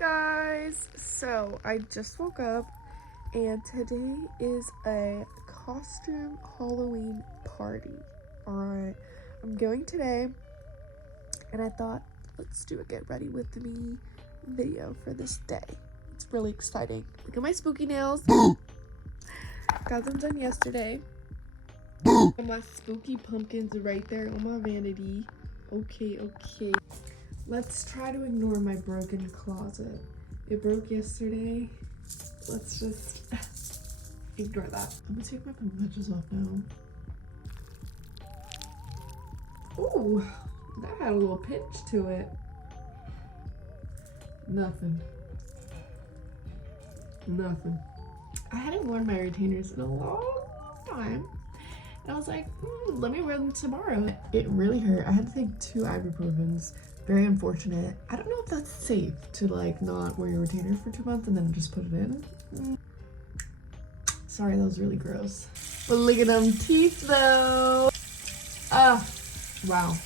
Guys, so I just woke up and today is a costume Halloween party. Alright, I'm going today and I thought let's do a get ready with me video for this day. It's really exciting. Look at my spooky nails. Got them done yesterday. And my spooky pumpkins right there on my vanity. Okay. Let's try to ignore my broken closet. It broke yesterday. Let's just ignore that. I'm gonna take my patches off now. Ooh, that had a little pinch to it. Nothing. I hadn't worn my retainers in a long time. And I was like, let me wear them tomorrow. It really hurt. I had to take 2 ibuprofens. Very unfortunate. I don't know if that's safe to like not wear your retainer for 2 months and then just put it in. Sorry, that was really gross. But look at them teeth though. Wow.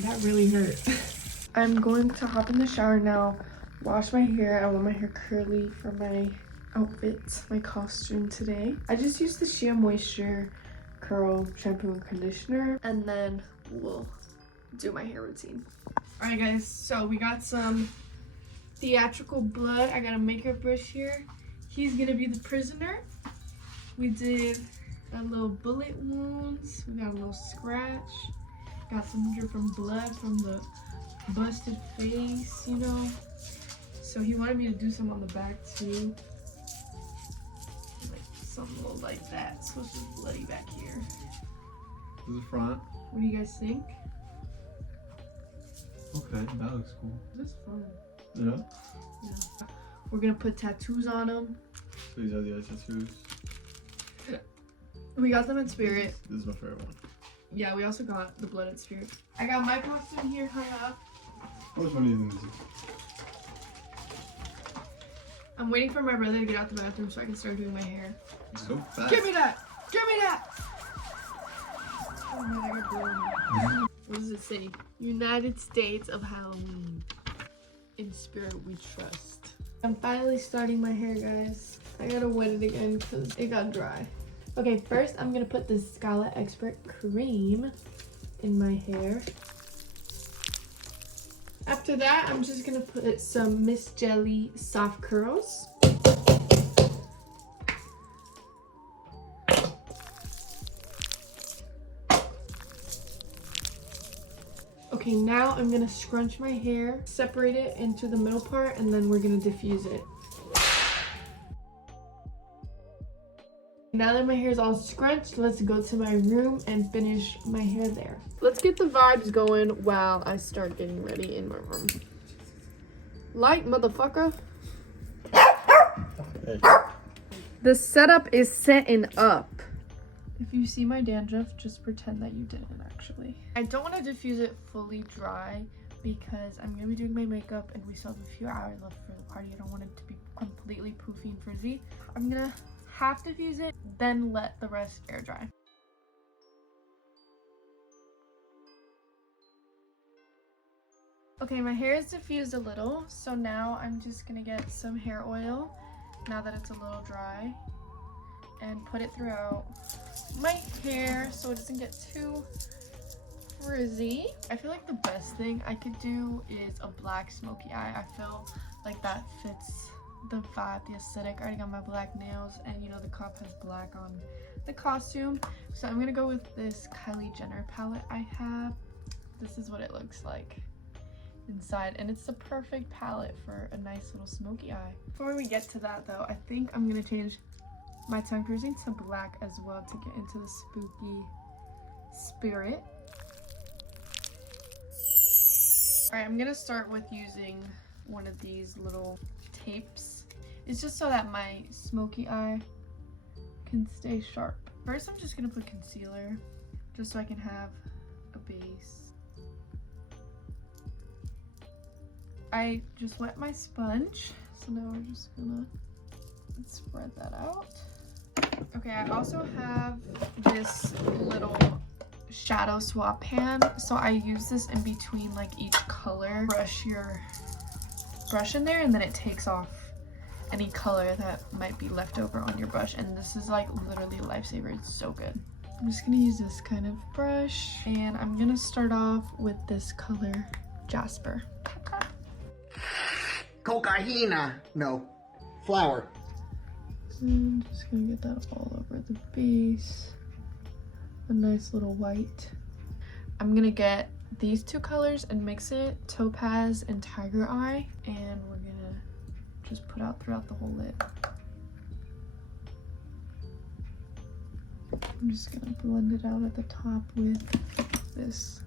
That really hurt. I'm going to hop in the shower now, wash my hair. I want my hair curly for my outfit, my costume today. I just used the Shea Moisture Curl shampoo and conditioner, and then we'll do my hair routine. Alright guys, so we got some theatrical blood. I got a makeup brush here. He's gonna be the prisoner. We did a little bullet wounds. We got a little scratch. Got some dripping blood from the busted face, you know. So he wanted me to do some on the back too. Like something little like that. So it's just bloody back here. To the front. What do you guys think? Okay, that looks cool. This is fun. Yeah? Yeah. We're gonna put tattoos on them. So these are the other tattoos. We got them at Spirit. This is my favorite one. Yeah, we also got the blood at Spirit. I got my costume here hung up. How much money is in this? I'm waiting for my brother to get out the bathroom so I can start doing my hair. So fast. Give me that! Give me that! Oh man, I got blood on me. What does it say? United States of Halloween. In spirit we trust. I'm finally starting my hair, guys. I gotta wet it again because it got dry. Okay, first I'm gonna put this Scarlet Expert cream in my hair. After that, I'm just gonna put some Miss Jelly soft curls. Okay, now I'm gonna scrunch my hair, separate it into the middle part, and then we're gonna diffuse it. Now that my hair is all scrunched, let's go to my room and finish my hair there. Let's get the vibes going while I start getting ready in my room. Light, motherfucker. Hey. The setup is setting up. If you see my dandruff, just pretend that you didn't actually. I don't want to diffuse it fully dry because I'm going to be doing my makeup and we still have a few hours left for the party. I don't want it to be completely poofy and frizzy. I'm going to half diffuse it, then let the rest air dry. Okay, my hair is diffused a little, so now I'm just going to get some hair oil now that it's a little dry and put it throughout my hair so it doesn't get too frizzy. I feel like the best thing I could do is a black smoky eye. I feel like that fits the vibe, the aesthetic. I already got my black nails and you know the cop has black on the costume. So I'm gonna go with this Kylie Jenner palette I have. This is what it looks like inside and it's the perfect palette for a nice little smoky eye. Before we get to that though, I think I'm gonna change my tongue piercing to black as well to get into the spooky spirit. Alright, I'm gonna start with using one of these little tapes. It's just so that my smoky eye can stay sharp. First, I'm just gonna put concealer just so I can have a base. I just wet my sponge, so now we're just gonna spread that out. Okay, I also have this little shadow swap pan, so I use this in between like each color. Brush your brush in there, and then it takes off any color that might be left over on your brush. And this is like literally a lifesaver. It's so good. I'm just gonna use this kind of brush, and I'm gonna start off with this color, Jasper. Cocaina. No. Flour. I'm just gonna get that all over the base. A nice little white. I'm gonna get these two colors and mix it, Topaz and Tiger Eye, and we're gonna just put out throughout the whole lid. I'm just gonna blend it out at the top with this.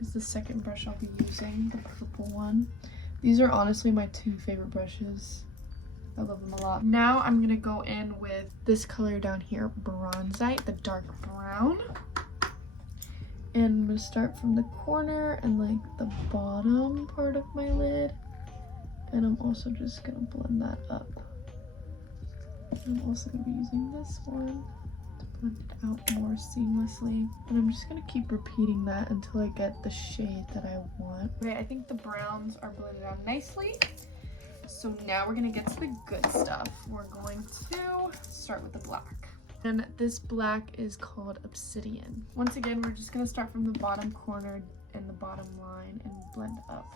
Is the second brush I'll be using, the purple one. These are honestly my two favorite brushes. I love them a lot. Now I'm gonna go in with this color down here, Bronzite, the dark brown. And I'm gonna start from the corner and like the bottom part of my lid. And I'm also just gonna blend that up. I'm also gonna be using this one to blend it out more seamlessly. And I'm just gonna keep repeating that until I get the shade that I want. Okay, I think the browns are blended out nicely. So now we're gonna get to the good stuff. We're going to start with the black. And this black is called Obsidian. Once again, we're just gonna start from the bottom corner and the bottom line and blend up.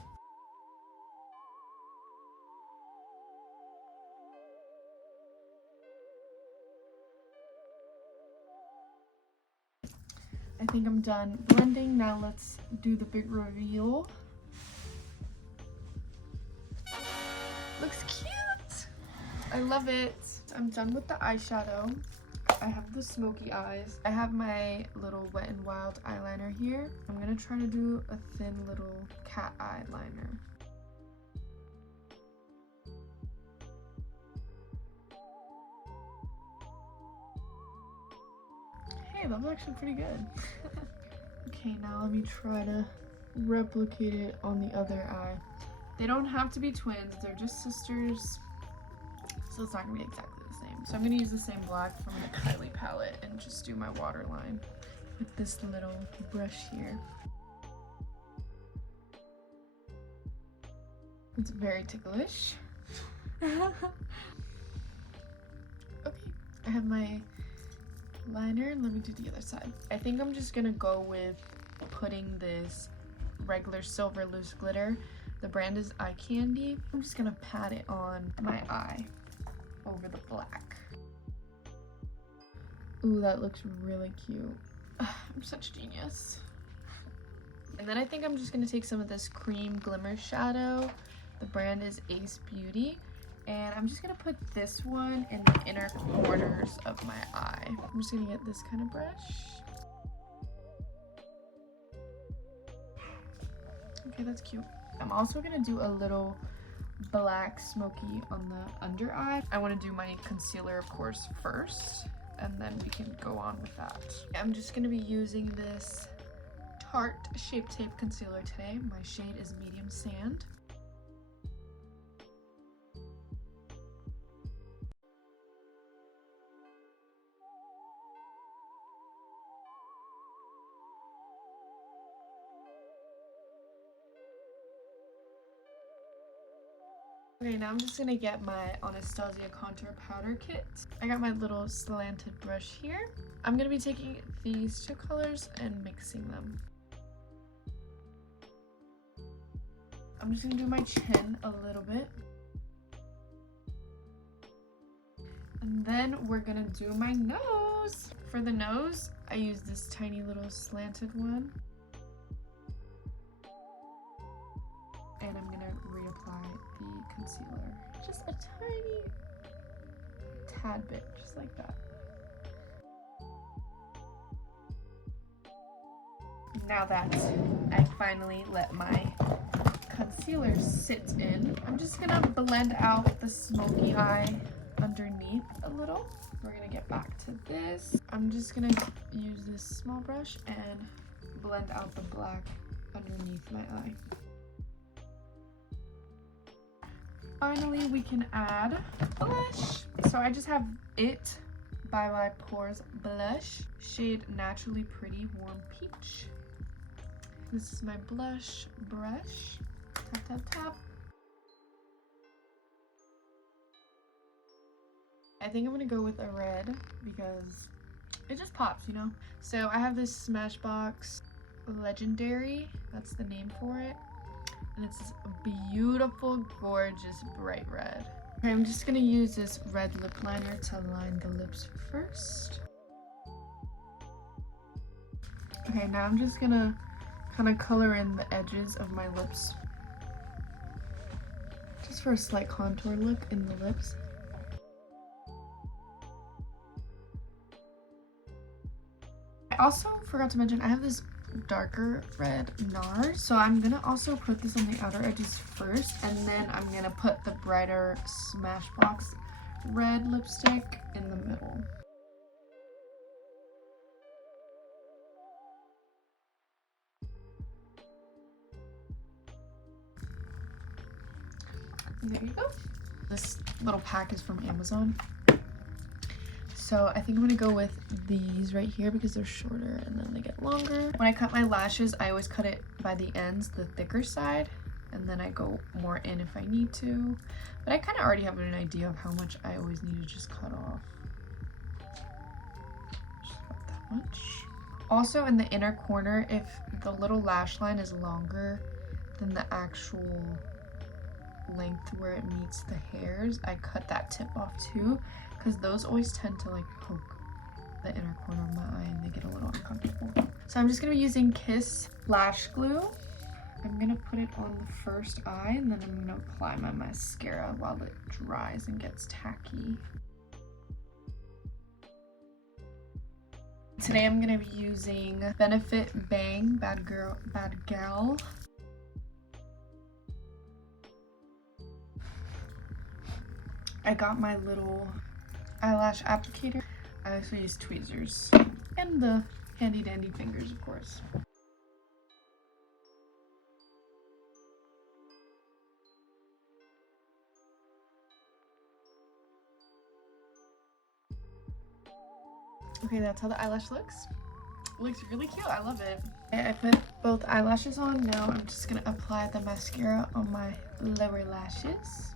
I think I'm done blending. Now let's do the big reveal. Looks cute. I love it. I'm done with the eyeshadow. I have the smoky eyes. I have my little Wet n Wild eyeliner here. I'm gonna try to do a thin little cat eyeliner. Hey, that was actually pretty good. Okay, now let me try to replicate it on the other eye. They don't have to be twins, they're just sisters, so it's not gonna be exactly the same. So I'm gonna use the same black from the Kylie palette and just do my waterline with this little brush here. It's very ticklish. Okay, I have my liner, and let me do the other side. I think I'm just gonna go with putting this regular silver loose glitter. The brand is Eye Candy. I'm just gonna pat it on my eye over the black. Ooh, that looks really cute. I'm such a genius. And then I think I'm just gonna take some of this cream glimmer shadow. The brand is Ace Beauty. And I'm just gonna put this one in the inner corners of my eye. I'm just gonna get this kind of brush. Okay, that's cute. I'm also gonna do a little black smoky on the under eye. I wanna do my concealer, of course, first, and then we can go on with that. I'm just gonna be using this Tarte Shape Tape Concealer today. My shade is Medium Sand. Okay, now I'm just gonna get my Anastasia Contour Powder Kit. I got my little slanted brush here. I'm gonna be taking these two colors and mixing them. I'm just gonna do my chin a little bit. And then we're gonna do my nose. For the nose, I use this tiny little slanted one. And I'm gonna reapply the concealer. Just a tiny tad bit, just like that. Now that I finally let my concealer sit in, I'm just gonna blend out the smoky eye underneath a little. We're gonna get back to this. I'm just gonna use this small brush and blend out the black underneath my eye. Finally, we can add blush. So I just have It by My Pores blush, shade Naturally Pretty Warm Peach. This is my blush brush. Tap, tap, tap. I think I'm gonna go with a red because it just pops, you know? So I have this Smashbox Legendary, that's the name for it. And it's this beautiful, gorgeous, bright red. Okay, I'm just gonna use this red lip liner to line the lips first. Okay, now I'm just gonna kind of color in the edges of my lips. Just for a slight contour look in the lips. I also forgot to mention I have this darker red NARS, so I'm gonna also put this on the outer edges first, and then I'm gonna put the brighter Smashbox red lipstick in the middle. And there you go. This little pack is from Amazon. So I think I'm gonna go with these right here because they're shorter and then they get longer. When I cut my lashes, I always cut it by the ends, the thicker side, and then I go more in if I need to. But I kind of already have an idea of how much I always need to just cut off. Just about that much. Also in the inner corner, if the little lash line is longer than the actual length where it meets the hairs, I cut that tip off too, because those always tend to like poke the inner corner of my eye and they get a little uncomfortable. So I'm just gonna be using Kiss Lash Glue. I'm gonna put it on the first eye and then I'm gonna apply my mascara while it dries and gets tacky. Today I'm gonna be using Benefit Bang Bad Gal. I got my little eyelash applicator. I also use tweezers and the handy dandy fingers, of course. Okay, that's how the eyelash looks. It looks really cute. I love it. Okay, I put both eyelashes on. Now I'm just gonna apply the mascara on my lower lashes.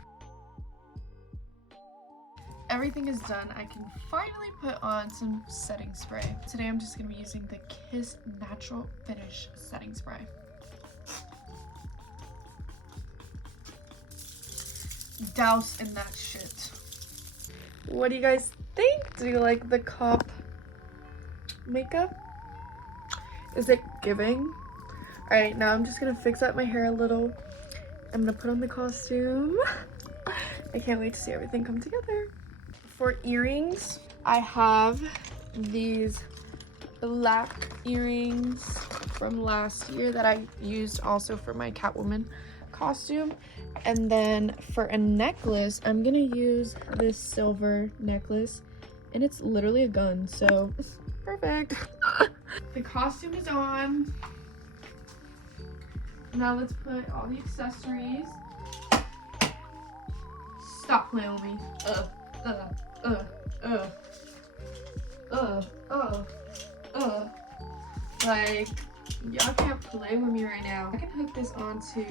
Everything is done. I can finally put on some setting spray. Today I'm just gonna be using the Kiss Natural Finish setting spray. Douse in that shit. What do you guys think? Do you like the cop makeup? Is it giving? Alright, now I'm just gonna fix up my hair a little. I'm gonna put on the costume. I can't wait to see everything come together. For earrings, I have these black earrings from last year that I used also for my Catwoman costume. And then for a necklace, I'm gonna use this silver necklace and it's literally a gun, so perfect. The costume is on. Now let's put all the accessories. Stop playing with me. Like, y'all can't play with me right now. I can hook this onto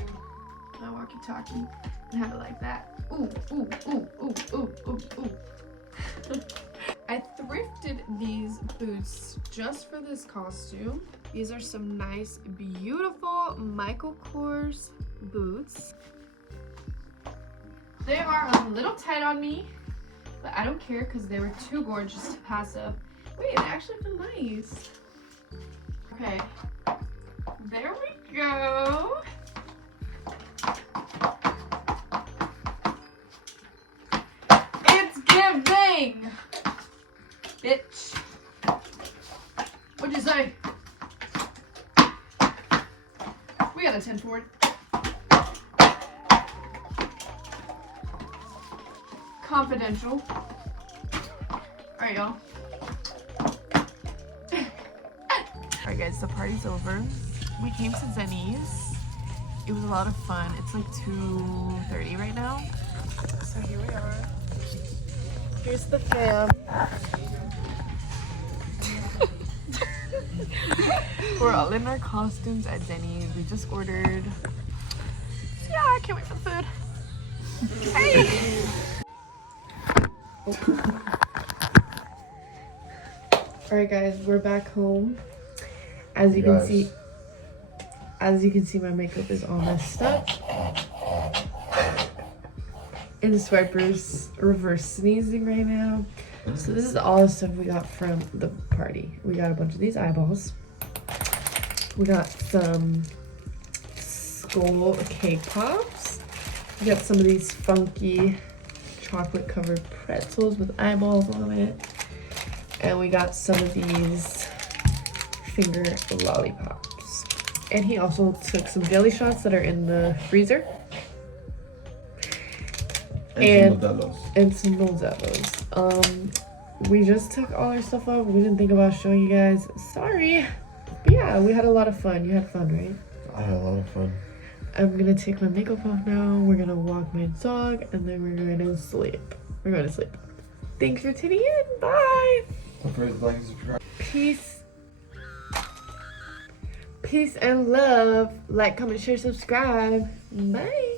my walkie-talkie and have it like that. Ooh, ooh, ooh, ooh, ooh, ooh, ooh. I thrifted these boots just for this costume. These are some nice, beautiful Michael Kors boots. They are a little tight on me, but I don't care because they were too gorgeous to pass up. Wait, they actually feel nice. Okay, there we go. It's giving, bitch. What'd you say? We got a 10 for it. Confidential. Alright, y'all. Alright, guys, the party's over. We came to Zenny's. It was a lot of fun. It's like 2:30 right now. So here we are. Here's the fam. We're all in our costumes at Zenny's. We just ordered. Yeah, I can't wait for the food. Hey! Alright guys, we're back home. As you can see, my makeup is all messed up. And Swiper's reverse sneezing right now. So this is all the stuff we got from the party. We got a bunch of these eyeballs. We got some Skull cake pops. We got some of these funky chocolate covered pretzels with eyeballs on it. And we got some of these finger lollipops. And he also took some jelly shots that are in the freezer. And some Modellos. We just took all our stuff off. We didn't think about showing you guys. Sorry. But yeah, we had a lot of fun. You had fun, right? I had a lot of fun. I'm gonna take my makeup off now. We're gonna walk my dog and then we're going to sleep. We're going to sleep. Thanks for tuning in. Bye. Don't forget to like and subscribe. Peace. Peace and love. Like, comment, share, subscribe. Bye.